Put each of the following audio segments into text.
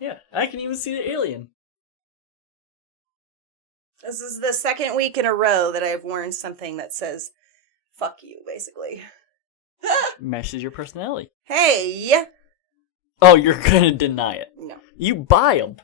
Yeah, I can even see the alien. This is the second week in a row that I've worn something that says, fuck you, basically. Meshes your personality. Hey! Oh, you're gonna deny it. No. You buy them.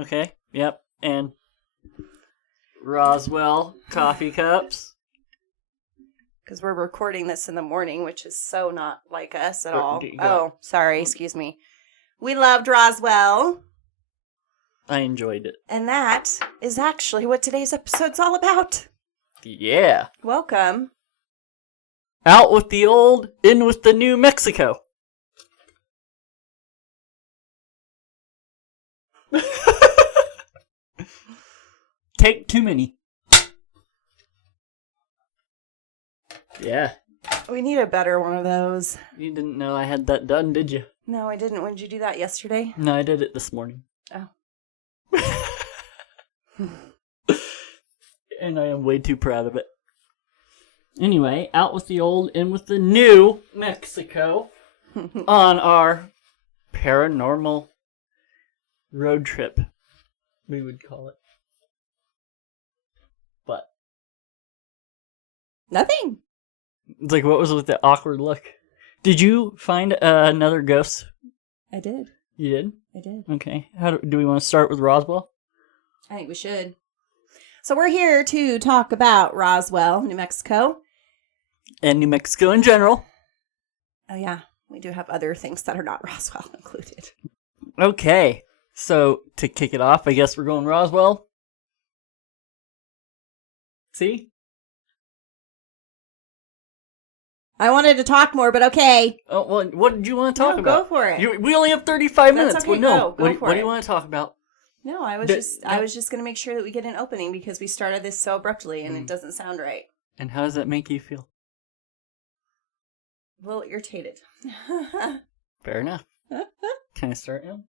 Okay, yep, and Roswell coffee cups. Because we're recording this in the morning, which is so not like us at all. Oh, sorry, excuse me. We loved Roswell. I enjoyed it. And that is actually what today's episode's all about. Yeah. Welcome. Out with the old, in with the New Mexico. Take too many. Yeah. We need a better one of those. You didn't know I had that done, did you? No, I didn't. When did you do that? Yesterday? No, I did it this morning. Oh. And I am way too proud of it. Anyway, out with the old, in with the new Mexico on our paranormal road trip, we would call it. What? Nothing. It's like, what was with the awkward look? Did you find another ghost? I did. You did? I did. Okay. Do we want to start with Roswell? I think we should. So we're here to talk about Roswell, New Mexico. And New Mexico in general. Oh, yeah. We do have other things that are not Roswell included. Okay. So, to kick it off, I guess we're going Roswell. See? I wanted to talk more, but okay. Oh, well, what did you want to talk about? Go for it. We only have 35 minutes. Okay, well, no. go for what it. do you want to talk about? No, I was just going to make sure that we get an opening because we started this so abruptly and it doesn't sound right. And how does that make you feel? A little irritated. Fair enough. Can I start now?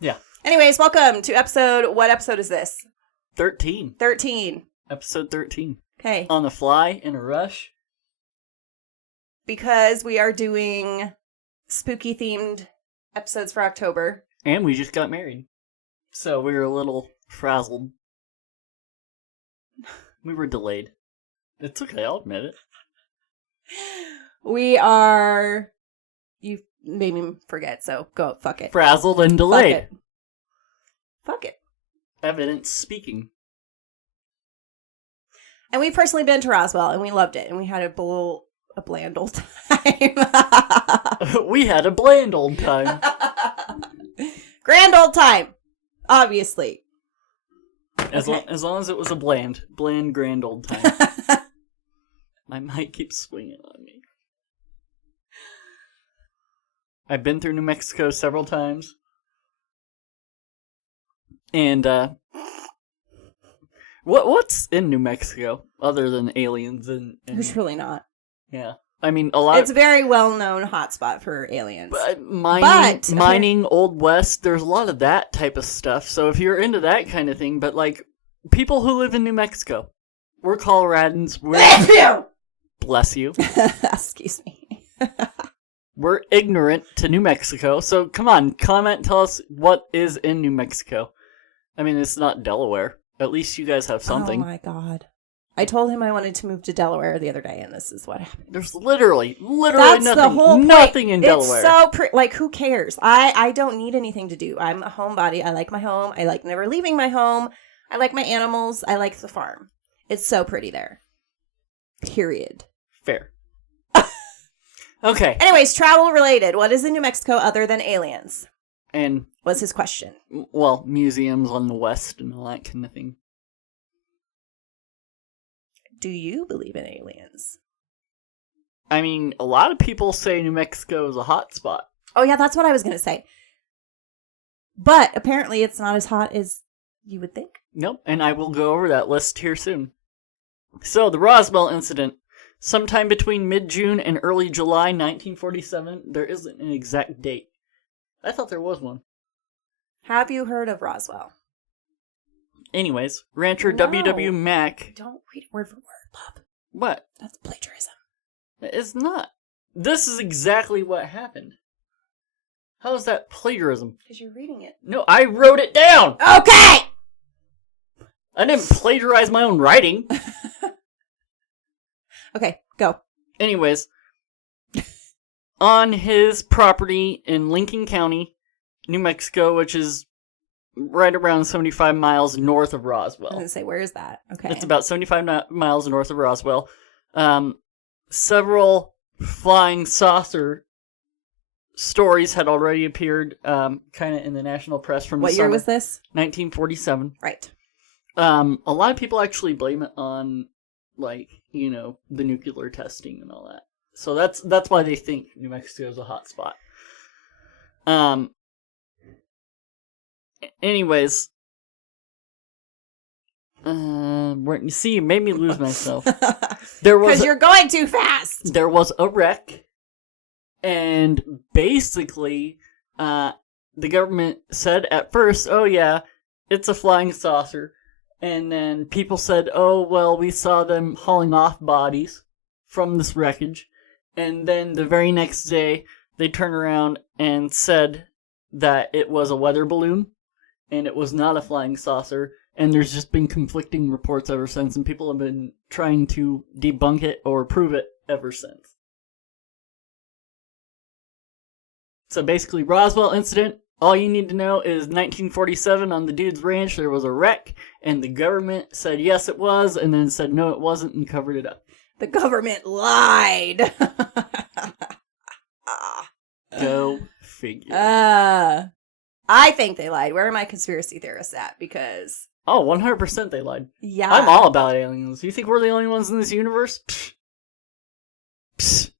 Yeah. Anyways, welcome to episode... What episode is this? 13. 13. Episode 13. Okay. On the fly, in a rush. Because we are doing spooky-themed episodes for October. And we just got married. So we were a little frazzled. We were delayed. It's okay, I'll admit it. We are... You made me forget, so go, fuck it. Frazzled and delayed. Fuck it. Evidence speaking. And we've personally been to Roswell, and we loved it, and we had a bland old time. We had a bland old time. Grand old time, obviously. As long as it was a bland grand old time. My mic keeps swinging on me. I've been through New Mexico several times. And, what's in New Mexico other than aliens and... There's really not. Yeah. I mean, a lot It's a very well-known hotspot for aliens. But mining, Old West, there's a lot of that type of stuff. So if you're into that kind of thing, but like, people who live in New Mexico, we're Coloradans, bless you. Excuse me. we're ignorant to New Mexico. So come on, comment, tell us what is in New Mexico. I mean, it's not Delaware. At least you guys have something. Oh my god. I told him I wanted to move to Delaware the other day, and this is what happened. There's literally That's nothing, the whole nothing in Delaware. It's so like, who cares? I don't need anything to do. I'm a homebody. I like my home. I like never leaving my home. I like my animals. I like the farm. It's so pretty there. Period. Fair. Okay. Anyways, travel related. What is in New Mexico other than aliens? And was his question. Well, museums on the west and all that kind of thing. Do you believe in aliens? I mean, a lot of people say New Mexico is a hot spot. Oh, yeah, that's what I was going to say. But apparently it's not as hot as you would think. Nope, and I will go over that list here soon. So, the Roswell incident. Sometime between mid-June and early July 1947. There isn't an exact date. I thought there was one. Have you heard of Roswell? Anyways, rancher W.W. Mack... Don't read it word for word, Bob. What? That's plagiarism. It's not. This is exactly what happened. How is that plagiarism? Because you're reading it. No, I wrote it down! Okay! I didn't plagiarize my own writing. Okay, go. Anyways, on his property in Lincoln County, New Mexico, which is right around 75 miles north of Roswell. I was going to say, where is that? Okay. It's about 75 miles north of Roswell. Several flying saucer stories had already appeared kind of in the national press from the What year was this? 1947. Right. A lot of people actually blame it on, like, you know, the nuclear testing and all that. So that's why they think New Mexico is a hot spot. Anyways, you see, you made me lose myself. Because you're going too fast. There was a wreck, and basically, the government said at first, "Oh yeah, it's a flying saucer," and then people said, "Oh well, we saw them hauling off bodies from this wreckage," and then the very next day, they turned around and said that it was a weather balloon. And it was not a flying saucer, and there's just been conflicting reports ever since, and people have been trying to debunk it or prove it ever since. So basically, Roswell incident, all you need to know is 1947 on the dude's ranch, there was a wreck, and the government said yes it was, and then said no it wasn't, and covered it up. The government lied. Go figure. I think they lied. Where are my conspiracy theorists at? Because... Oh, 100% they lied. Yeah. I'm all about aliens. You think we're the only ones in this universe? Psh. Psh.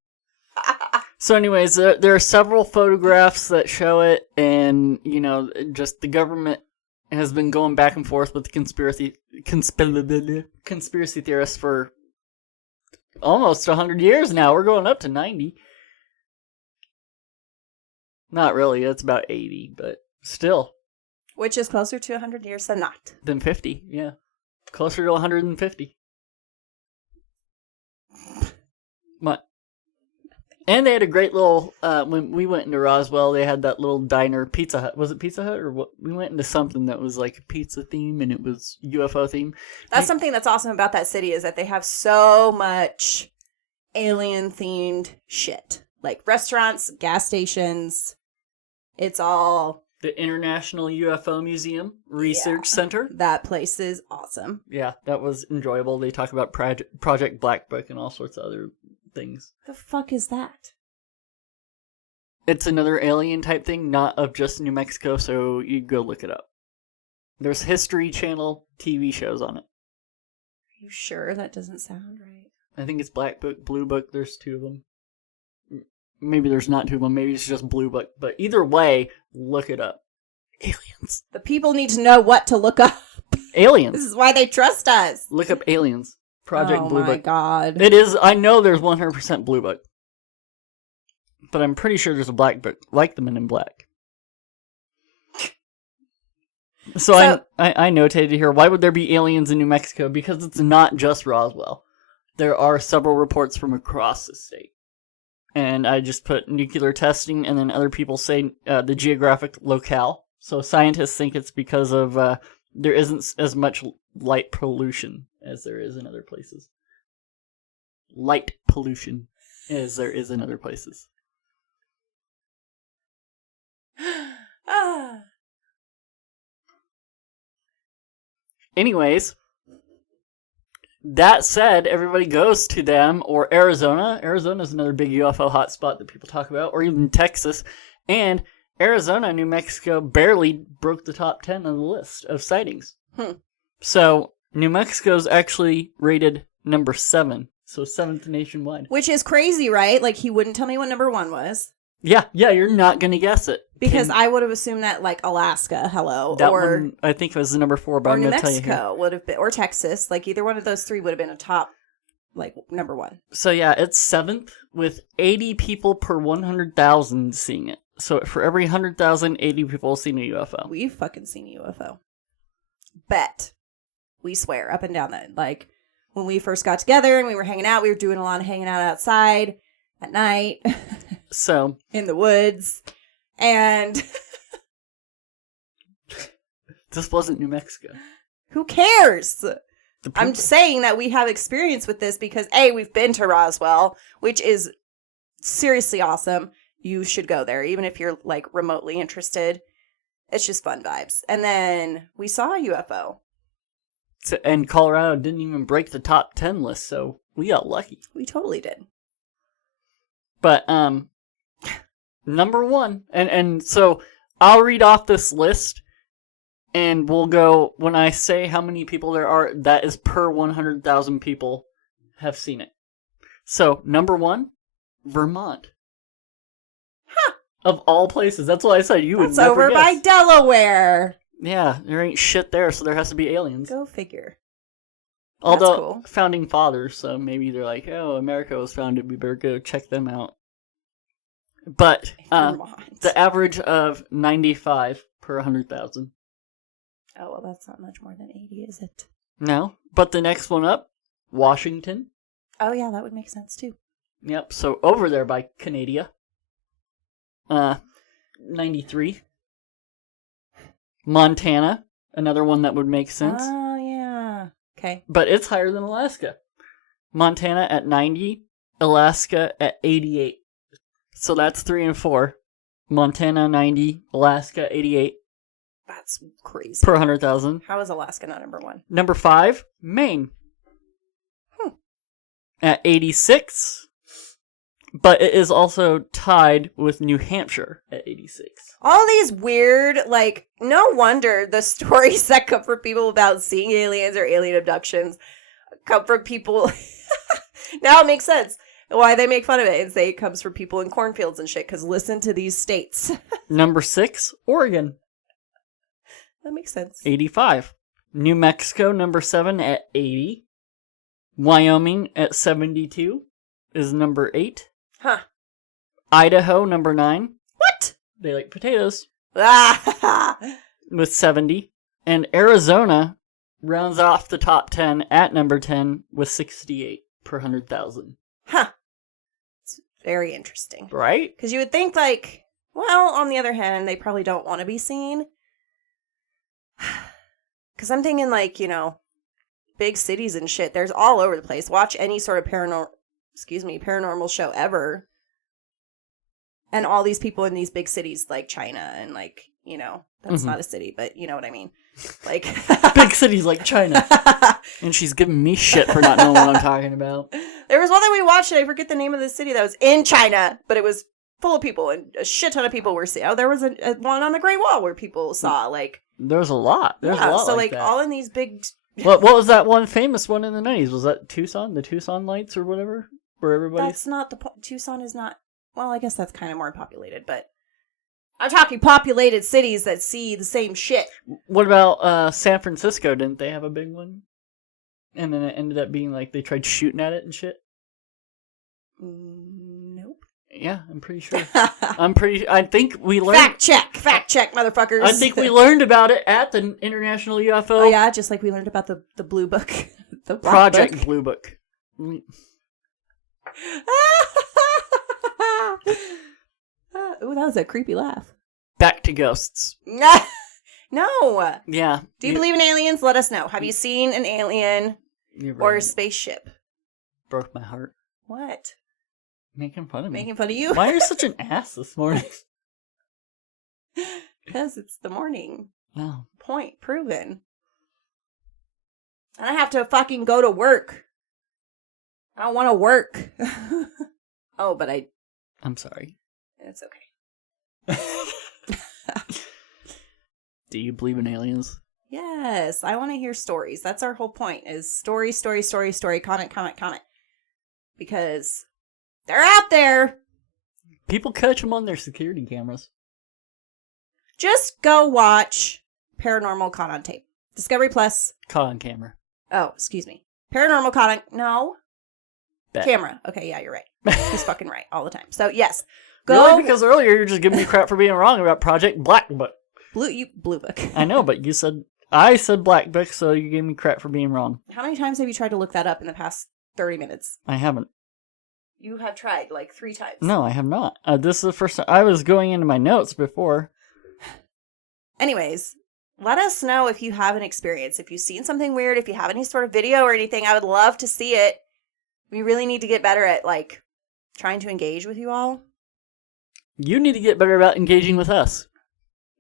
So anyways, there are several photographs that show it, and, you know, just the government has been going back and forth with the conspiracy theorists for almost 100 years now. We're going up to 90. Not really, it's about 80, but... Still. Which is closer to 100 years than not. Than 50, yeah. Closer to 150. What? And they had a great little, when we went into Roswell, they had that little diner, Pizza Hut. Was it Pizza Hut? Or what? We went into something that was like a pizza theme and it was UFO theme. That's something that's awesome about that city is that they have so much alien-themed shit. Like restaurants, gas stations. It's all... The International UFO Museum Research Center. That place is awesome. Yeah, that was enjoyable. They talk about Project Black Book and all sorts of other things. The fuck is that? It's another alien type thing, not of just New Mexico, so you go look it up. There's History Channel TV shows on it. Are you sure that doesn't sound right? I think it's Black Book, Blue Book, there's two of them. Maybe there's not two of them, maybe it's just Blue Book. But either way, look it up. Aliens. The people need to know what to look up. Aliens. This is why they trust us. Look up aliens. Project Blue Book. Oh my god. It is, I know there's 100% Blue Book. But I'm pretty sure there's a Black Book, like the Men in Black. So I notated here, why would there be aliens in New Mexico? Because it's not just Roswell. There are several reports from across the state. and I just put nuclear testing, and then other people say the geographic locale. So scientists think it's because of there isn't as much light pollution as there is in other places. Light pollution as there is in other places. Anyways, that said, everybody goes to them or Arizona. Arizona is another big UFO hotspot that people talk about, or even Texas. And Arizona and New Mexico barely broke the top 10 on the list of sightings. So New Mexico's actually rated number 7. So 7th nationwide. Which is crazy, right? Like, he wouldn't tell me what number 1 was. Yeah, you're not going to guess it. Because I would have assumed that, like, Alaska, that one, I think it was the number 4, but I'm going to tell you. Or New Mexico would have been, or Texas. Like, either one of those 3 would have been a top, like, number 1. So, yeah, it's 7th with 80 people per 100,000 seeing it. So, for every 100,000, 80 people have seen a UFO. We've fucking seen a UFO. Bet. We swear, up and down that. Like, when we first got together and we were hanging out, we were doing a lot of hanging out outside at night. So. In the woods. And. This wasn't New Mexico. Who cares? I'm saying that we have experience with this because, A, we've been to Roswell, which is seriously awesome. You should go there, even if you're, like, remotely interested. It's just fun vibes. And then we saw a UFO. And Colorado didn't even break the top 10 list, so we got lucky. We totally did. But, number 1, and so I'll read off this list, and we'll go, when I say how many people there are, that is per 100,000 people have seen it. So, number 1, Vermont. Huh. Of all places. That's what I said. You would never over guess. By Delaware. Yeah, there ain't shit there, so there has to be aliens. Go figure. Although, cool. Founding fathers, so maybe they're like, oh, America was founded, we better go check them out. But, the average of 95 per 100,000. Oh, well, that's not much more than 80, is it? No, but the next one up, Washington. Oh, yeah, that would make sense, too. Yep, so over there by Canada. 93. Montana, another one that would make sense. Oh, yeah. Okay. But it's higher than Alaska. Montana at 90, Alaska at 88. So that's 3 and 4. Montana 90, Alaska 88. That's crazy. Per 100,000. How is Alaska not number 1? Number 5, Maine. At 86. But it is also tied with New Hampshire at 86. All these weird, like, no wonder the stories that come from people about seeing aliens or alien abductions come from people. Now it makes sense why they make fun of it and say it comes from people in cornfields and shit, because listen to these states. Number 6, Oregon. That makes sense. 85. New Mexico, number 7 at 80. Wyoming at 72 is number 8. Huh. Idaho, number 9. What? They like potatoes. Ah! With 70. And Arizona rounds off the top 10 at number 10 with 68 per 100,000. Huh. It's very interesting. Right? Because you would think, like, well, on the other hand, they probably don't want to be seen. Because I'm thinking, like, you know, big cities and shit, there's all over the place. Watch any sort of paranormal show ever. And all these people in these big cities, like China, and, like, you know, that's not a city, but you know what I mean. Like big cities like China. And she's giving me shit for not knowing what I'm talking about. There was one that we watched, and I forget the name of the city that was in China, but it was full of people, and a shit ton of people were seeing. Oh, there was a one on the Great Wall where people saw, like... There's a lot. There's a lot so, like that. All in these big... What was that one famous one in the 90s? Was that Tucson? The Tucson lights or whatever? Where everybody... That's not the... Tucson is not... Well, I guess that's kind of more populated, but... I'm talking populated cities that see the same shit. What about San Francisco? Didn't they have a big one? And then it ended up being like they tried shooting at it and shit? Nope. Yeah, I'm pretty sure. I think we learned... Fact check, motherfuckers. I think we learned about it at the International UFO... Oh yeah, just like we learned about the Blue Book. The Project Blue Book. Ooh, that was a creepy laugh. Back to ghosts. No. Yeah. Do you believe in aliens? Let us know. Have you seen an alien or a spaceship? Broke my heart. What? Making fun of me. Making fun of you? Why are you such an ass this morning? Because it's the morning. No. Point proven. And I have to fucking go to work. I don't want to work. Oh, but I'm sorry. It's okay. Do you believe in aliens? Yes, I want to hear stories. That's our whole point, is story, comment. Because they're out there. People catch them on their security cameras. Just go watch Paranormal Caught on Tape. Discovery Plus. Caught on camera. Oh, excuse me. Paranormal Caught on... No. Bet. Camera. Okay, yeah, you're right. He's fucking right all the time. So, yes. Go. Really? Because earlier you were just giving me crap for being wrong about Project Black Book. Blue Book. I know, but I said Black Book, so you gave me crap for being wrong. How many times have you tried to look that up in the past 30 minutes? I haven't. You have tried like 3 times. No, I have not. This is the first time. I was going into my notes before. Anyways, let us know if you have an experience. If you've seen something weird, if you have any sort of video or anything, I would love to see it. We really need to get better at, like, trying to engage with you all. You need to get better about engaging with us.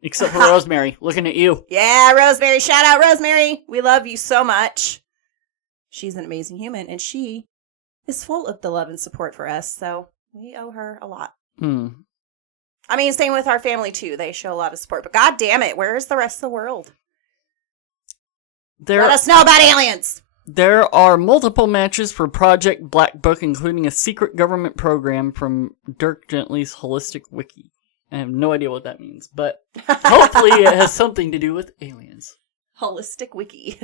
Except for Rosemary, looking at you. Yeah, Rosemary. Shout out, Rosemary. We love you so much. She's an amazing human, and she is full of the love and support for us, so we owe her a lot. I mean, same with our family, too. They show a lot of support. But god damn it, where is the rest of the world? Let us know about aliens! There are multiple matches for Project Black Book, including a secret government program from Dirk Gently's Holistic Wiki. I have no idea what that means, but hopefully it has something to do with aliens. Holistic Wiki.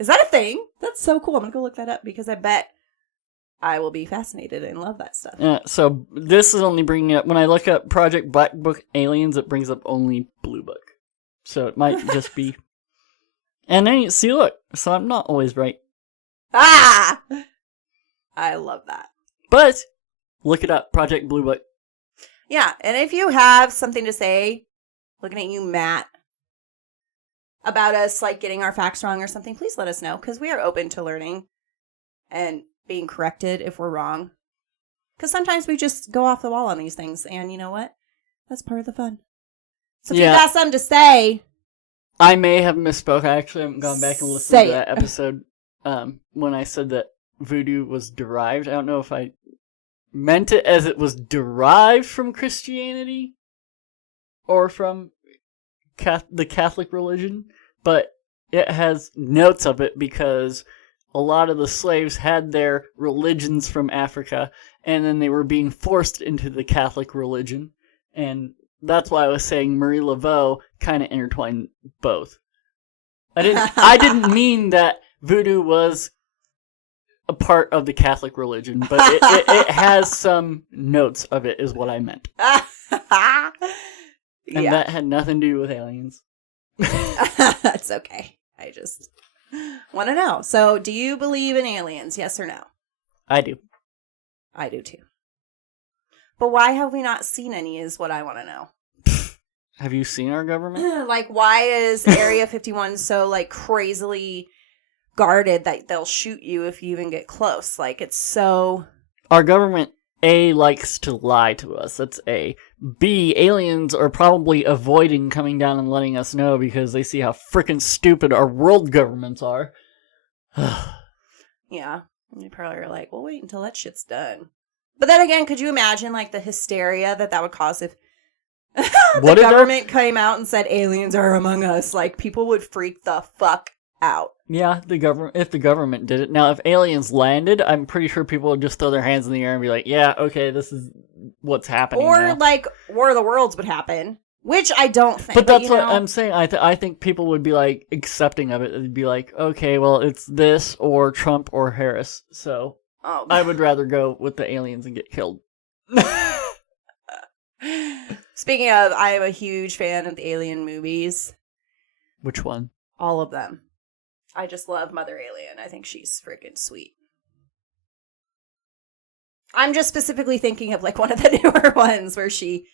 Is that a thing? That's so cool. I'm going to go look that up because I bet I will be fascinated and love that stuff. So this is only bringing up, when I look up Project Black Book aliens, it brings up only Blue Book. So it might just be... And then, see, look. So I'm not always right. Ah! I love that. But, look it up. Project Blue Book. Yeah, and if you have something to say, looking at you, Matt, about us, like, getting our facts wrong or something, please let us know. Because we are open to learning and being corrected if we're wrong. Because sometimes we just go off the wall on these things. And you know what? That's part of the fun. So if you got something to say... I may have misspoke. I actually haven't gone back and listened to that episode when I said that voodoo was derived. I don't know if I meant it as it was derived from Christianity or from the Catholic religion, but it has notes of it because a lot of the slaves had their religions from Africa, and then they were being forced into the Catholic religion, and that's why I was saying Marie Laveau kind of intertwined both. I didn't mean that voodoo was a part of the Catholic religion, but it has some notes of it, is what I meant. And that had nothing to do with aliens. That's okay. I just want to know. So, do you believe in aliens? Yes or no? I do. I do too. But why have we not seen any is what I want to know. Have you seen our government? Like, why is Area 51 so, like, crazily guarded that they'll shoot you if you even get close? Like, it's so... Our government, A, likes to lie to us. That's A. B, aliens are probably avoiding coming down and letting us know because they see how freaking stupid our world governments are. Yeah. And they probably are like, well, wait until that shit's done. But then again, could you imagine, like, the hysteria that would cause if the government came out and said aliens are among us? Like, people would freak the fuck out. Yeah, if the government did it. Now, if aliens landed, I'm pretty sure people would just throw their hands in the air and be like, yeah, okay, this is what's happening Or, now. like, War of the Worlds would happen, which I don't think. But that's what I'm saying. I think people would be, like, accepting of it. It'd be like, okay, well, it's this or Trump or Harris, so... Oh. I would rather go with the aliens and get killed. Speaking of, I am a huge fan of the alien movies. Which one? All of them. I just love Mother Alien. I think she's freaking sweet. I'm just specifically thinking of like one of the newer ones where she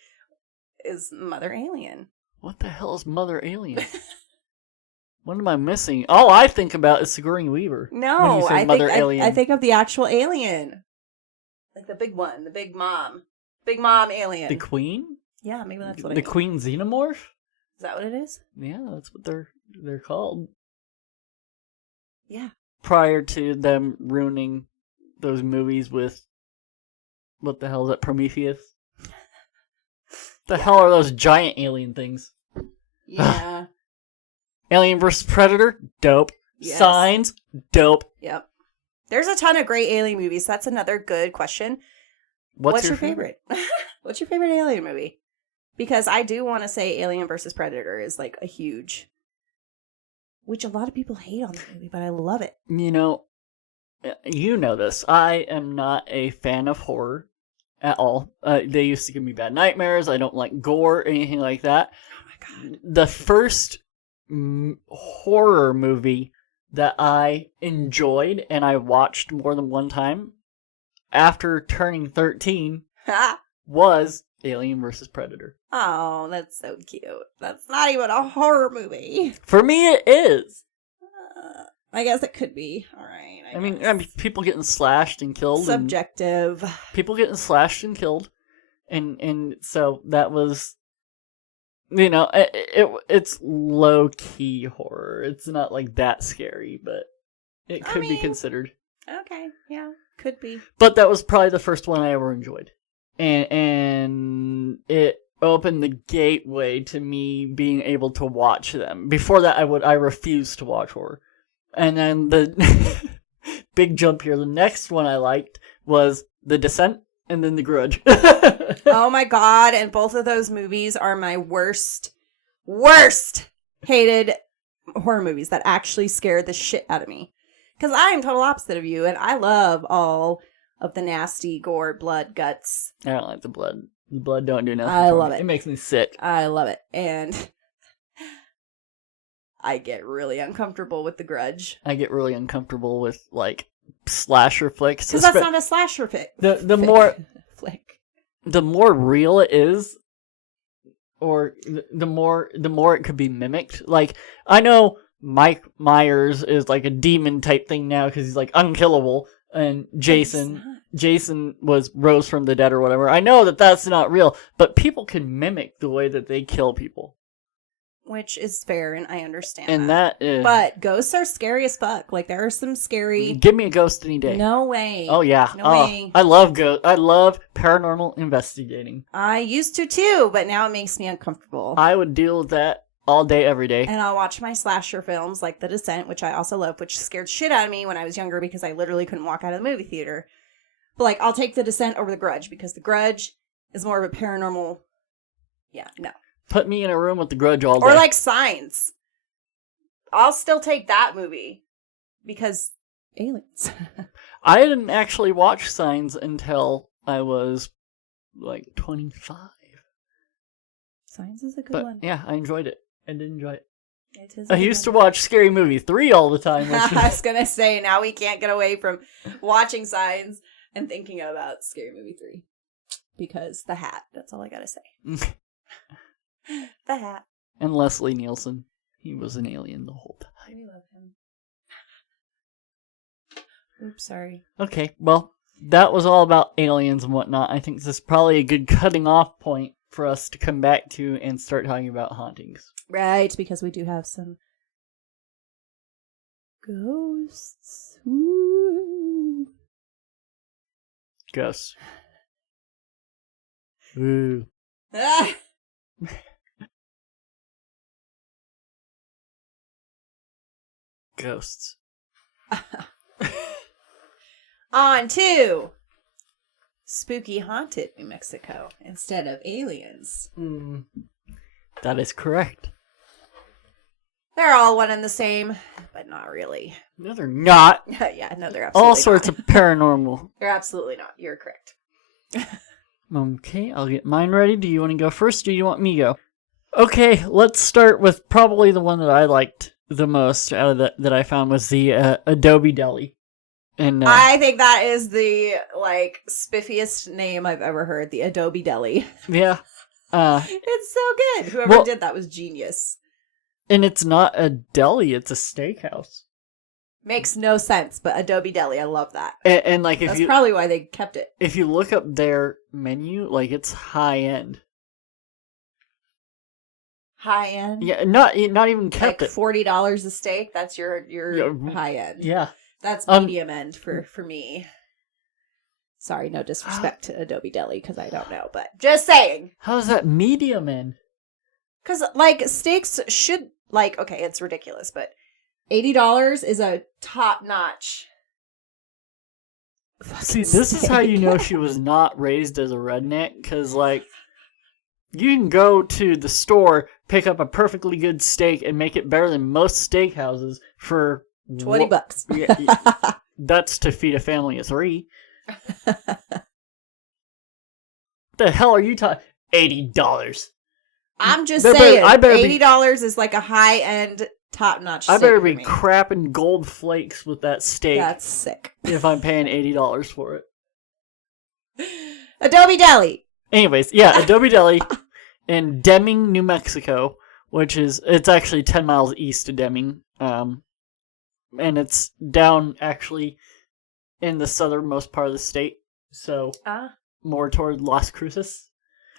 is Mother Alien. What the hell is Mother Alien? What am I missing? All I think about is Sigourney Weaver. No, when you say Mother Alien. I think of the actual alien. Like the big one, the big mom. Big mom alien. The Queen? Yeah, maybe that's what The Queen Xenomorph? Is that what it is? Yeah, that's what they're called. Yeah. Prior to them ruining those movies with, what the hell is that, Prometheus? The hell are those giant alien things? Yeah. Alien vs. Predator? Dope. Yes. Signs? Dope. Yep. There's a ton of great alien movies. That's another good question. What's your favorite? What's your favorite alien movie? Because I do want to say Alien vs. Predator is like a huge, which a lot of people hate on the movie, but I love it. You know this. I am not a fan of horror at all. They used to give me bad nightmares. I don't like gore or anything like that. Oh my god. The first horror movie that I enjoyed and I watched more than one time after turning 13 was Alien vs. Predator. Oh, that's so cute. That's not even a horror movie. For me, it is. I guess it could be. All right. I mean, people getting slashed and killed. Subjective. People getting slashed and killed. And so that was, you know, it's low-key horror. It's not like that scary, but it could be considered. Okay, yeah, could be. But that was probably the first one I ever enjoyed. And it opened the gateway to me being able to watch them. Before that, I refused to watch horror. And then the big jump here, the next one I liked was The Descent and then The Grudge. Oh my god, and both of those movies are my worst hated horror movies that actually scared the shit out of me. Because I am total opposite of you, and I love all of the nasty gore, blood, guts. I don't like the blood. The blood don't do nothing. I love it. It makes me sick. I love it. And I get really uncomfortable with The Grudge. I get really uncomfortable with, like, slasher flicks. Because that's not a slasher flick. The more real it is, or the more it could be mimicked. Like, I know Mike Myers is like a demon type thing now because he's like unkillable, and Jason rose from the dead or whatever. I know that that's not real, but people can mimic the way that they kill people. Which is fair, and I understand and that. But ghosts are scary as fuck. Like, there are some scary... Give me a ghost any day. No way. Oh, yeah. No way. I love ghosts. I love paranormal investigating. I used to, too, but now it makes me uncomfortable. I would deal with that all day, every day. And I'll watch my slasher films, like The Descent, which I also love, which scared shit out of me when I was younger because I literally couldn't walk out of the movie theater. But, like, I'll take The Descent over The Grudge because The Grudge is more of a paranormal... Yeah, no. Put me in a room with The Grudge all day. Or like Signs. I'll still take that movie. Because aliens. I didn't actually watch Signs until I was like 25. Signs is a good one. Yeah, I enjoyed it. I did enjoy it. It is I used to watch Scary Movie 3 all the time. I was going to say, now we can't get away from watching Signs and thinking about Scary Movie 3. Because the hat. That's all I got to say. The hat. And Leslie Nielsen. He was an alien the whole time. We love him. Oops, sorry. Okay, well, that was all about aliens and whatnot. I think this is probably a good cutting off point for us to come back to and start talking about hauntings. Right, because we do have some ghosts. Ooh. Ghosts. Ooh. Ah! Ghosts. On to spooky haunted New Mexico instead of aliens. That is correct. They're all one and the same, but not really. No, they're not. Yeah, no, they're absolutely All sorts not. of paranormal. They're absolutely not. You're correct. Okay, I'll get mine ready. Do you want to go first or do you want me to go? Okay, let's start with probably the one that I liked the most out of that I found was the Adobe Deli. And I think that is the like spiffiest name I've ever heard. The Adobe Deli. yeah. It's so good. Whoever did that was genius. And it's not a deli, it's a steakhouse. Makes no sense, but Adobe Deli, I love that. And like if that's probably why they kept it. If you look up their menu, like it's high end. High end? Yeah, not even kept like it. $40 a steak. That's your high end. Yeah, that's medium end for me. Sorry, no disrespect to Adobe Deli because I don't know, but just saying. How is that medium end? Because like steaks should like okay, it's ridiculous, but $80 is a top notch. See, this is how you know she was not raised as a redneck, because like you can go to the store, pick up a perfectly good steak, and make it better than most steakhouses for $20. That's to feed a family of 3. The hell are you talking? $80. I'm just saying, $80 is like a high end, top notch steak. I better be crapping gold flakes with that steak. That's sick. If I'm paying $80 for it. Adobe Deli. Anyways, yeah, Adobe Deli in Deming, New Mexico, it's actually 10 miles east of Deming. And it's down actually in the southernmost part of the state. So more toward Las Cruces.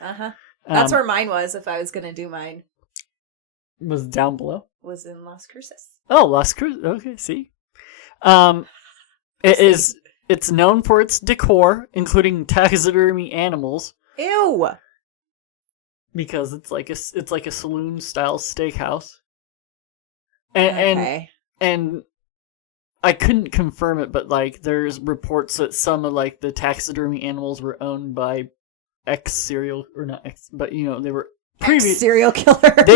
Uh-huh. That's where mine was if I was going to do mine. Was down below? Was in Las Cruces. Oh, Las Cruces. Okay, see. It's known for its decor, including taxidermy animals. Ew. Because it's like a saloon style steakhouse. And I couldn't confirm it, but like there's reports that some of like the taxidermy animals were owned by serial killers. They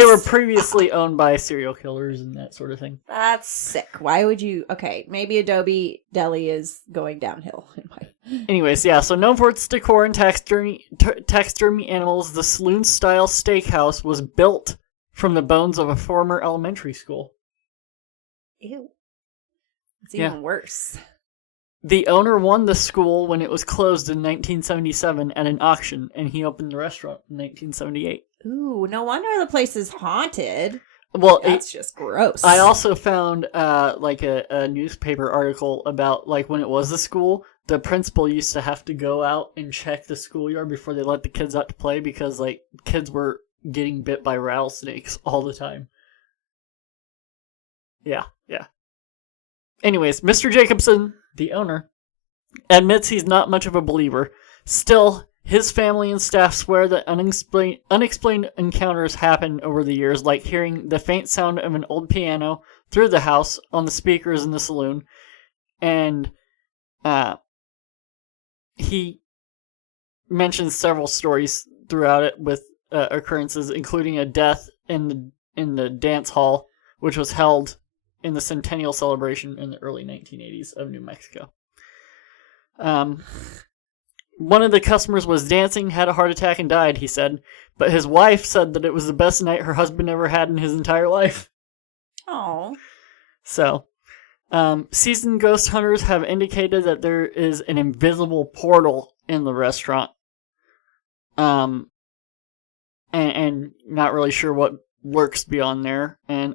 were previously owned by serial killers and that sort of thing. That's sick. Why would you? Okay, maybe Adobe Deli is going downhill. Anyways, yeah. So known for its decor and taxidermy animals, the saloon-style steakhouse was built from the bones of a former elementary school. Ew. It's even worse. The owner won the school when it was closed in 1977 at an auction, and he opened the restaurant in 1978. Ooh, no wonder the place is haunted. Well, that's just gross. I also found like a newspaper article about like when it was a school, the principal used to have to go out and check the schoolyard before they let the kids out to play because like kids were getting bit by rattlesnakes all the time. Yeah. Anyways, Mr. Jacobson, the owner, admits he's not much of a believer. Still, his family and staff swear that unexplained encounters happen over the years, like hearing the faint sound of an old piano through the house on the speakers in the saloon. And he mentions several stories throughout it with occurrences, including a death in the dance hall, which was held in the centennial celebration in the early 1980s of New Mexico. One of the customers was dancing, had a heart attack, and died, he said. But his wife said that it was the best night her husband ever had in his entire life. Oh. So, seasoned ghost hunters have indicated that there is an invisible portal in the restaurant. And not really sure what lurks beyond there. And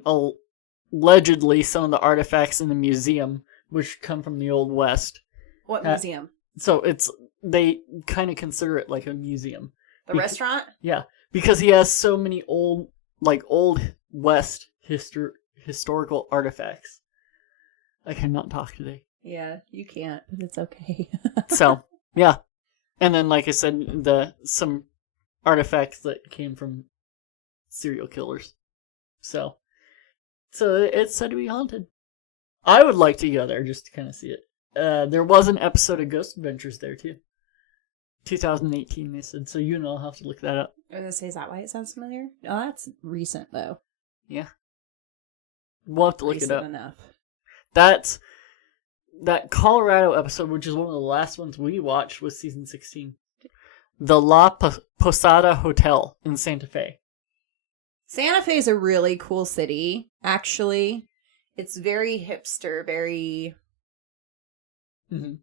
allegedly some of the artifacts in the museum, which come from the Old West. What museum? So they kind of consider it like a museum. The restaurant? Yeah, because he has so many old West historical artifacts. I cannot talk today. Yeah, you can't, but it's okay. So, yeah. And then, like I said, some artifacts that came from serial killers. So it's said to be haunted. I would like to go there just to kind of see it. There was an episode of Ghost Adventures there, too. 2018, they said. So I'll have to look that up. I was going to say, is that why it sounds familiar? Oh, that's recent, though. Yeah. We'll have to look it up. Enough. That Colorado episode, which is one of the last ones we watched, was season 16. The La Posada Hotel in Santa Fe. Santa Fe is a really cool city, actually. It's very hipster, very Mm-hmm.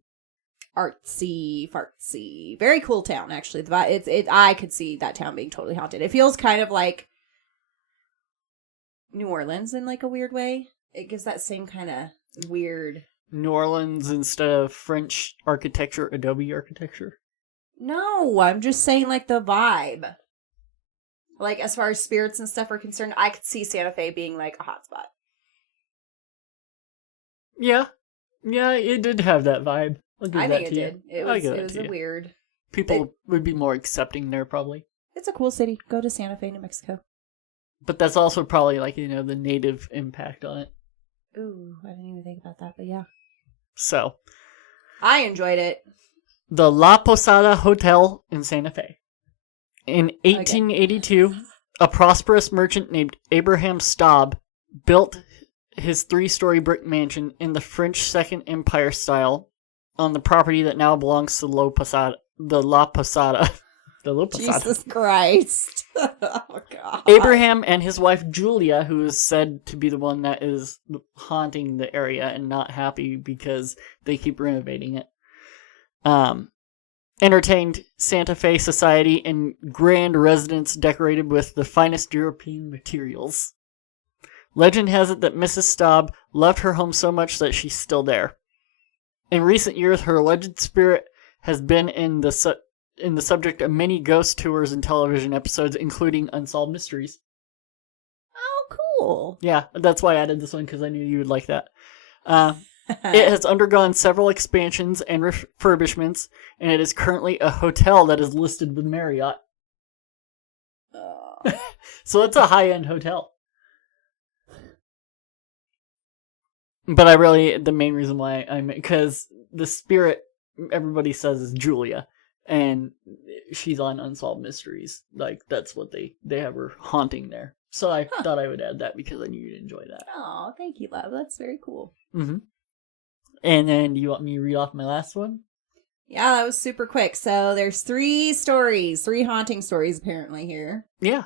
Artsy, fartsy. Very cool town, actually. I could see that town being totally haunted. It feels kind of like New Orleans in like a weird way. It gives that same kind of weird... New Orleans instead of French architecture, Adobe architecture? No, I'm just saying like the vibe. Like as far as spirits and stuff are concerned, I could see Santa Fe being like a hotspot. Yeah. Yeah, it did have that vibe. I'll give I that think it to you. did. It was a weird... People would be more accepting there, probably. It's a cool city. Go to Santa Fe, New Mexico. But that's also probably like, the native impact on it. Ooh, I didn't even think about that, but yeah. So. I enjoyed it. The La Posada Hotel in Santa Fe. In 1882, a prosperous merchant named Abraham Staub built his 3-story brick mansion in the French Second Empire style on the property that now belongs to the La Posada. The La Posada. Jesus Christ. Oh, God. Abraham and his wife Julia, who is said to be the one that is haunting the area and not happy because they keep renovating it, entertained Santa Fe society in grand residence decorated with the finest European materials. Legend has it that Mrs. Staub loved her home so much that she's still there. In recent years, her alleged spirit has been in the subject of many ghost tours and television episodes, including Unsolved Mysteries. Oh, cool. Yeah, that's why I added this one, because I knew you would like that. It has undergone several expansions and refurbishments, and it is currently a hotel that is listed with Marriott. Oh. So it's a high-end hotel. But the main reason why because the spirit, everybody says, is Julia, and she's on Unsolved Mysteries. Like, that's what they have her haunting there. So I thought I would add that because I knew you'd enjoy that. Oh, thank you, love. That's very cool. Mm-hmm. And then, do you want me to read off my last one? Yeah, that was super quick. So there's 3 haunting stories apparently here. Yeah.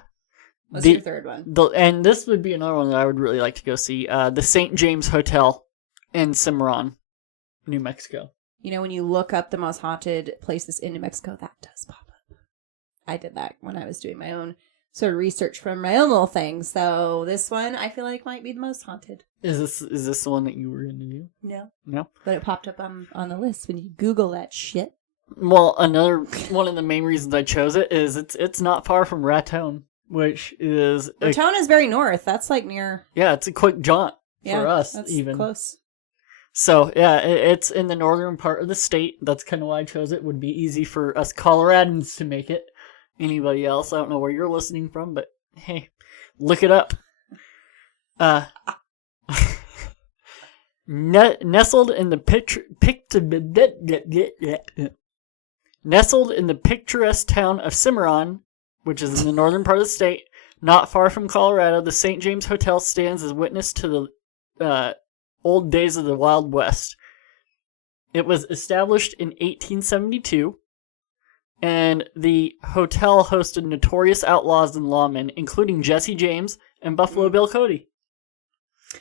What's your third one? And this would be another one that I would really like to go see. The St. James Hotel in Cimarron, New Mexico. You know, when you look up the most haunted places in New Mexico, that does pop up. I did that when I was doing my own sort of research from my own little thing. So this one, I feel like, might be the most haunted. Is this the one that you were going to do? No. No? But it popped up on the list when you Google that shit. Well, another one of the main reasons I chose it is it's not far from Raton, which is... Raton is very north. That's like near... Yeah, it's a quick jaunt for us, that's even. Close. So, yeah, it's in the northern part of the state. That's kind of why I chose it. It would be easy for us Coloradans to make it. Anybody else, I don't know where you're listening from, but hey, look it up. Nestled in the picturesque town of Cimarron, which is in the northern part of the state, not far from Colorado, the St. James Hotel stands as witness to the old days of the Wild West. It was established in 1872, and the hotel hosted notorious outlaws and lawmen, including Jesse James and Buffalo Bill Cody.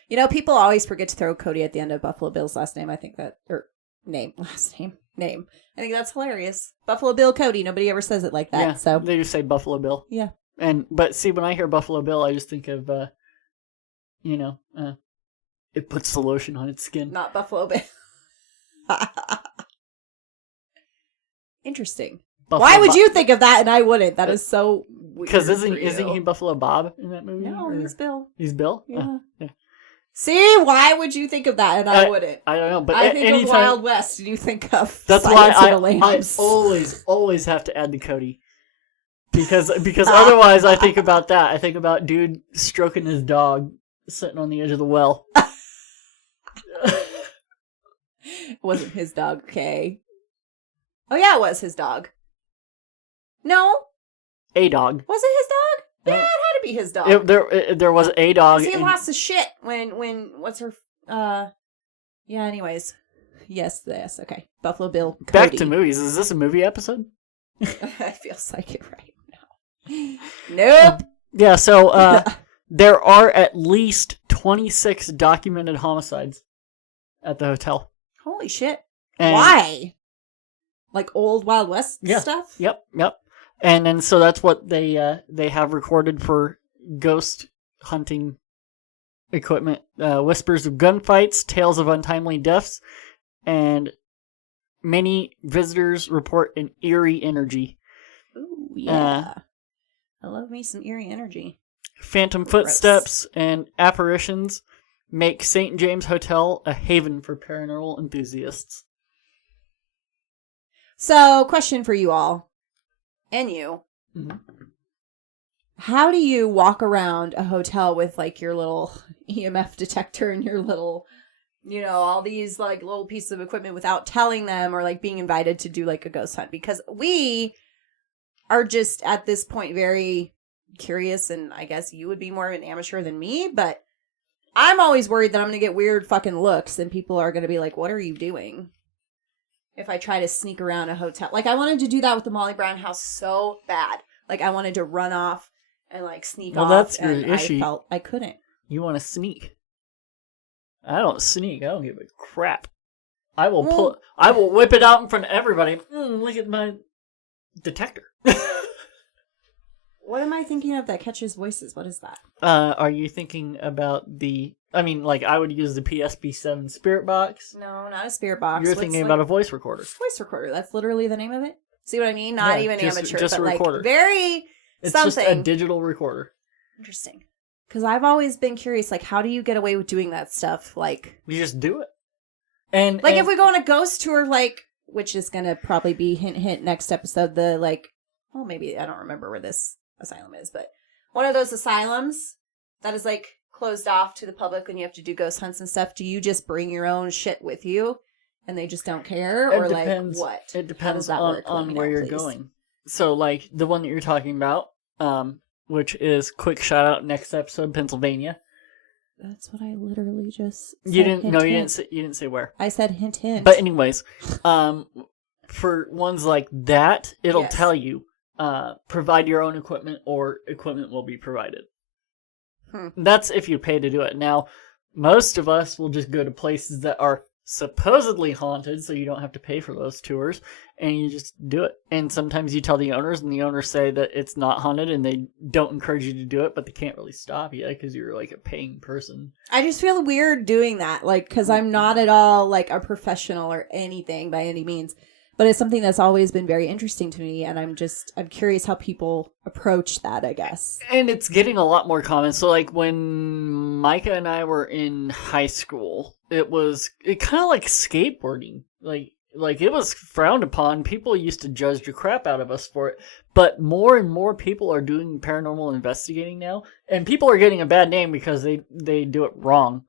You know, people always forget to throw Cody at the end of Buffalo Bill's last name. I think that, or name. I think that's hilarious. Buffalo Bill Cody. Nobody ever says it like that. Yeah, so they just say Buffalo Bill. Yeah. But see, when I hear Buffalo Bill, I just think of, it puts the lotion on its skin. Not Buffalo Bill. Interesting. Why would you think of that and I wouldn't? That is so weird. Because isn't he Buffalo Bob in that movie? No, he's Bill. He's Bill? Yeah. Yeah. See, why would you think of that and I wouldn't? I don't know, but I think anytime, of Wild West and you think of that's why I always have to add the Cody. Because otherwise I think about that. I think about dude stroking his dog sitting on the edge of the well. It wasn't his dog, okay? Oh yeah, it was his dog. No? A dog. Was it his dog? Yeah, it had to be his dog. There was a dog. He lost his shit when what's her yeah, anyways. Yes, okay. Buffalo Bill Cody. Back to movies. Is this a movie episode? I feel like it right now. Nope. Yeah, so there are at least 26 documented homicides at the hotel. Holy shit. And why? Like old Wild West Yeah. stuff? Yep. And then so that's what they have recorded for ghost hunting equipment. Whispers of gunfights, tales of untimely deaths, and many visitors report an eerie energy. Ooh, yeah. I love me some eerie energy. Phantom footsteps and apparitions make St. James Hotel a haven for paranormal enthusiasts. So, question for you all. And you. Mm-hmm. How do you walk around a hotel with, like, your little EMF detector and your little, you know, all these, like, little pieces of equipment without telling them or, like, being invited to do, like, a ghost hunt? Because we are just, at this point, very curious, and I guess you would be more of an amateur than me, but I'm always worried that I'm going to get weird fucking looks and people are going to be like, what are you doing? If I try to sneak around a hotel. Like, I wanted to do that with the Molly Brown house so bad. Like, I wanted to run off and, like, sneak off. Well, that's your and issue. I felt I couldn't. You want to sneak. I don't sneak. I don't give a crap. I will whip it out in front of everybody. Look at my detector. What am I thinking of that catches voices? What is that? Are you thinking about I would use the PSP-7 Spirit Box. No, not a spirit box. You're thinking about a voice recorder. Voice recorder. That's literally the name of it. See what I mean? Not even amateur, just but a recorder. Like very It's something. just a digital recorder. Interesting. Because I've always been curious, like, how do you get away with doing that stuff? Like, You just do it. And if we go on a ghost tour, like, which is going to probably be hint next episode, maybe I don't remember where this asylum is, but one of those asylums that is, like, closed off to the public when you have to do ghost hunts and stuff. Do you just bring your own shit with you and they just don't care? Or, like, what? It depends that work? on where you're going. So, like, the one that you're talking about, which is, quick shout out, next episode, Pennsylvania. That's what I literally just said. You didn't say where. I said hint. But anyways, for ones like that, it'll tell you, provide your own equipment or equipment will be provided. That's if you pay to do it. Now, most of us will just go to places that are supposedly haunted, so you don't have to pay for those tours, and you just do it. And sometimes you tell the owners, and the owners say that it's not haunted, and they don't encourage you to do it, but they can't really stop you because you're like a paying person. I just feel weird doing that, like, because I'm not at all like a professional or anything by any means. But it's something that's always been very interesting to me, and I'm curious how people approach that, I guess. And it's getting a lot more common. So, like, when Micah and I were in high school, it kind of like skateboarding. Like, it was frowned upon. People used to judge the crap out of us for it. But more and more people are doing paranormal investigating now. And people are getting a bad name because they do it wrong.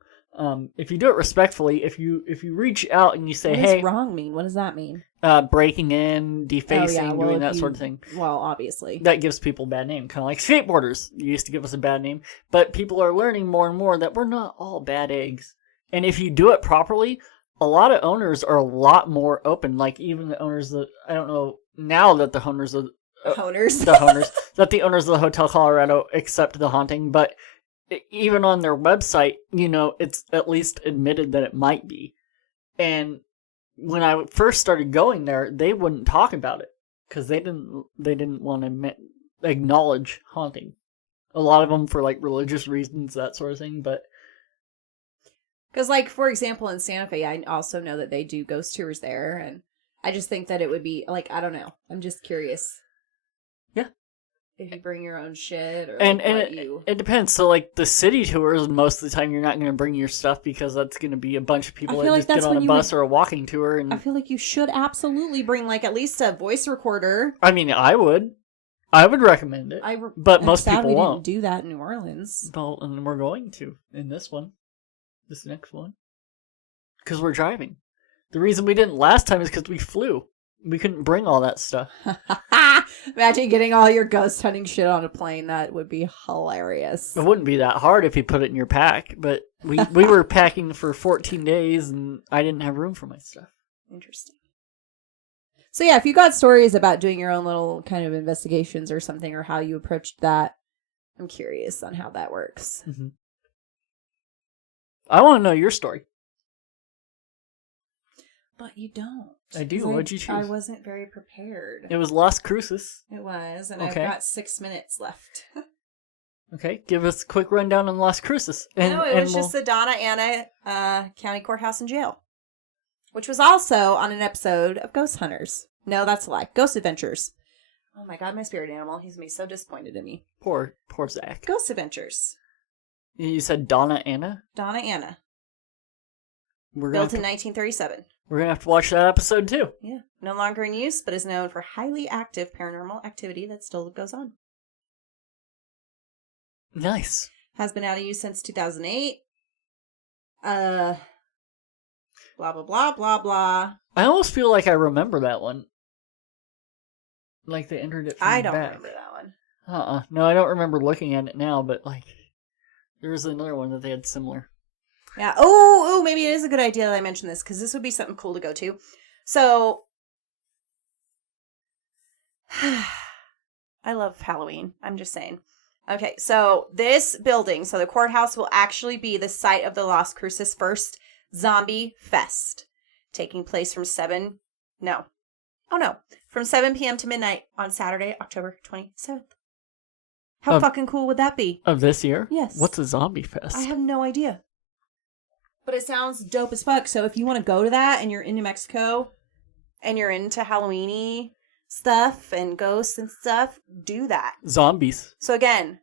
If you do it respectfully, if you reach out and you say, "Hey," what does wrong mean? What does that mean? Breaking in, defacing, doing that sort of thing. Well, obviously, that gives people a bad name. Kind of like skateboarders used to give us a bad name, but people are learning more and more that we're not all bad eggs. And if you do it properly, a lot of owners are a lot more open. Like even the owners that I don't know now that the owners of that the owners of the Hotel Colorado accept the haunting, but even on their website, it's at least admitted that it might be. And when I first started going there, they wouldn't talk about it because they didn't want to acknowledge haunting. A lot of them for like religious reasons, that sort of thing. But because, like, for example, in Santa Fe, I also know that they do ghost tours there, and I just think that it would be like, I don't know. I'm just curious. Yeah. If you bring your own shit or it depends. So like the city tours, most of the time you're not going to bring your stuff because that's going to be a bunch of people that just get on a bus or a walking tour. And I feel like you should absolutely bring like at least a voice recorder. I mean, I would recommend it, but most people won't do that in New Orleans. Well, and we're going to in this next one, because we're driving. The reason we didn't last time is because we flew. We couldn't bring all that stuff. Imagine getting all your ghost hunting shit on a plane. That would be hilarious. It wouldn't be that hard if you put it in your pack, but we were packing for 14 days and I didn't have room for my stuff. Interesting. So yeah, if you got stories about doing your own little kind of investigations or something, or how you approached that, I'm curious on how that works. Mm-hmm. I want to know your story. But you don't. I do. What'd you choose? I wasn't very prepared. It was Las Cruces. It was, and Okay. I've got 6 minutes left. Okay, give us a quick rundown on Las Cruces. No, it was just the Donna Ana County Courthouse and Jail, which was also on an episode of Ghost Hunters. No, that's a lie. Ghost Adventures. Oh my god, my spirit animal. He's going to be so disappointed in me. Poor Zach. Ghost Adventures. You said Donna Ana? Donna Ana. Built in 1937. We're going to have to watch that episode too. Yeah. No longer in use, but is known for highly active paranormal activity that still goes on. Nice. Has been out of use since 2008. Blah, blah, blah, blah, blah. I almost feel like I remember that one. Like they entered it from I the don't back. remember that one. No, I don't remember looking at it now, but like, there was another one that they had similar. Yeah. Oh, maybe it is a good idea that I mention this, because this would be something cool to go to. So, I love Halloween. I'm just saying. Okay, so this building, so the courthouse will actually be the site of the Las Cruces first Zombie Fest, taking place from 7 p.m. to midnight on Saturday, October 27th. How fucking cool would that be? Of this year? Yes. What's a zombie fest? I have no idea. But it sounds dope as fuck. So if you want to go to that and you're in New Mexico and you're into Halloween-y stuff and ghosts and stuff, do that. Zombies. So again,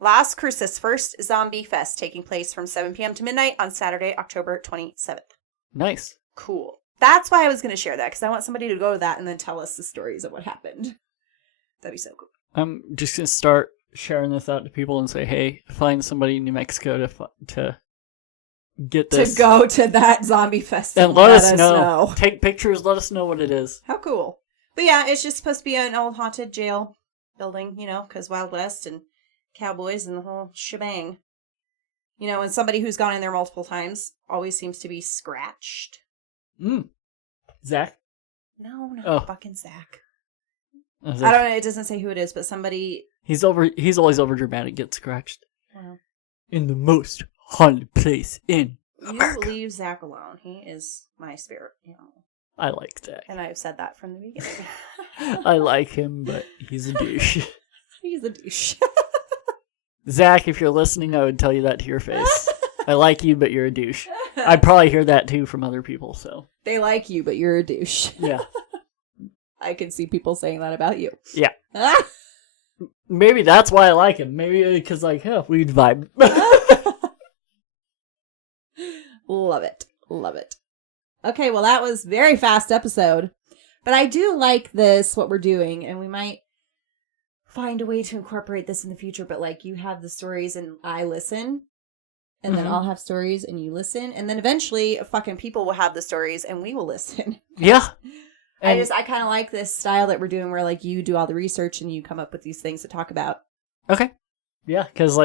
Las Cruces first Zombie Fest, taking place from 7 p.m. to midnight on Saturday, October 27th. Nice. Cool. That's why I was going to share that, because I want somebody to go to that and then tell us the stories of what happened. That'd be so cool. I'm just going to start sharing this out to people and say, hey, find somebody in New Mexico to get this. To go to that Zombie Fest. And let us know. Take pictures, let us know what it is. How cool. But yeah, it's just supposed to be an old haunted jail building, because Wild West and cowboys and the whole shebang. And somebody who's gone in there multiple times always seems to be scratched. Zach? No, fucking Zach. Oh, I don't know, it doesn't say who it is, but somebody... He's always over dramatic, gets scratched. Wow. In the most haunted place in America. You leave Zach alone. He is my spirit animal. I like Zach. And I've said that from the beginning. I like him, but he's a douche. He's a douche. Zach, if you're listening, I would tell you that to your face. I like you, but you're a douche. I'd probably hear that too from other people, so. They like you, but you're a douche. Yeah. I can see people saying that about you. Yeah. Maybe that's why I like him. Maybe because, we'd vibe. Love it. Love it. Okay, well, that was a very fast episode. But I do like this, what we're doing, and we might find a way to incorporate this in the future. But, you have the stories and I listen, and then I'll have stories and you listen, and then eventually fucking people will have the stories and we will listen. Yeah. And I kind of like this style that we're doing where, you do all the research and you come up with these things to talk about. Okay. Yeah, because,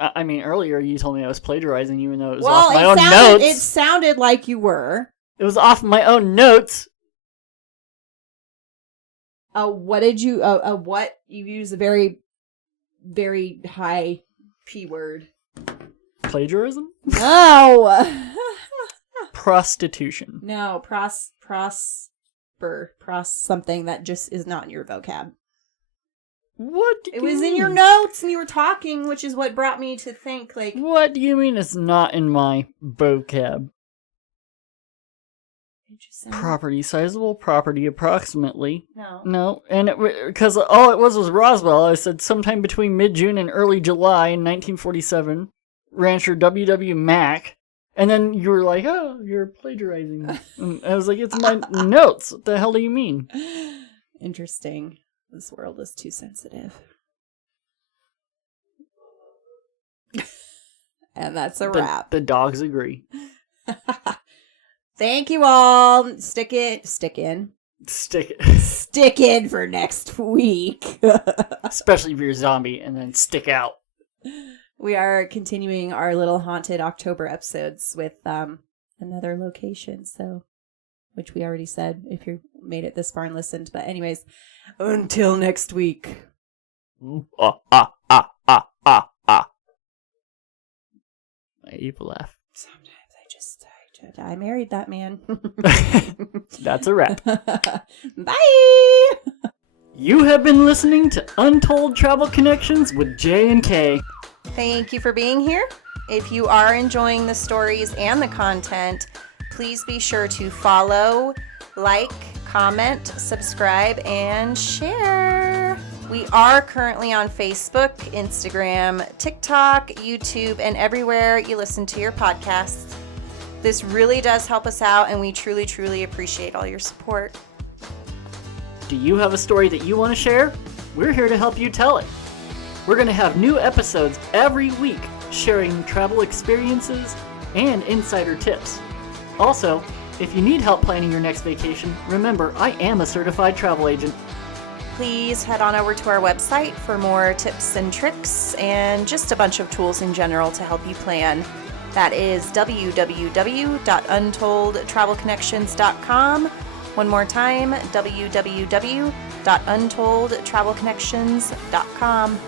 earlier you told me I was plagiarizing you, even though it was off my own notes. It sounded like you were. It was off my own notes. What did you, what? You used a very, very high P word. Plagiarism? No! Prostitution. No, something that just is not in your vocab. What do It was in your notes and you were talking, which is what brought me to think, What do you mean it's not in my vocab? Property, sizable property, approximately. No, and because all it was Roswell. I said sometime between mid-June and early July in 1947, rancher W.W. Mack. And then you were like, oh, you're plagiarizing. And I was like, it's my notes. What the hell do you mean? Interesting. This world is too sensitive. And that's a wrap. The dogs agree. Thank you all. Stick in for next week. Especially if you're a zombie, and then stick out. We are continuing our little haunted October episodes with another location, which we already said if you made it this far and listened. But anyways, until next week. My evil laugh. Sometimes I just I married that man. That's a wrap. Bye! You have been listening to Untold Travel Connections with J and K. Thank you for being here. If you are enjoying the stories and the content, please be sure to follow, like, comment, subscribe, and share. We are currently on Facebook, Instagram, TikTok, YouTube, and everywhere you listen to your podcasts. This really does help us out, and we truly, truly appreciate all your support. Do you have a story that you want to share? We're here to help you tell it. We're going to have new episodes every week, sharing travel experiences and insider tips. Also, if you need help planning your next vacation, remember, I am a certified travel agent. Please head on over to our website for more tips and tricks and just a bunch of tools in general to help you plan. That is www.untolledtravelconnections.com. One more time, www.untolledtravelconnections.com.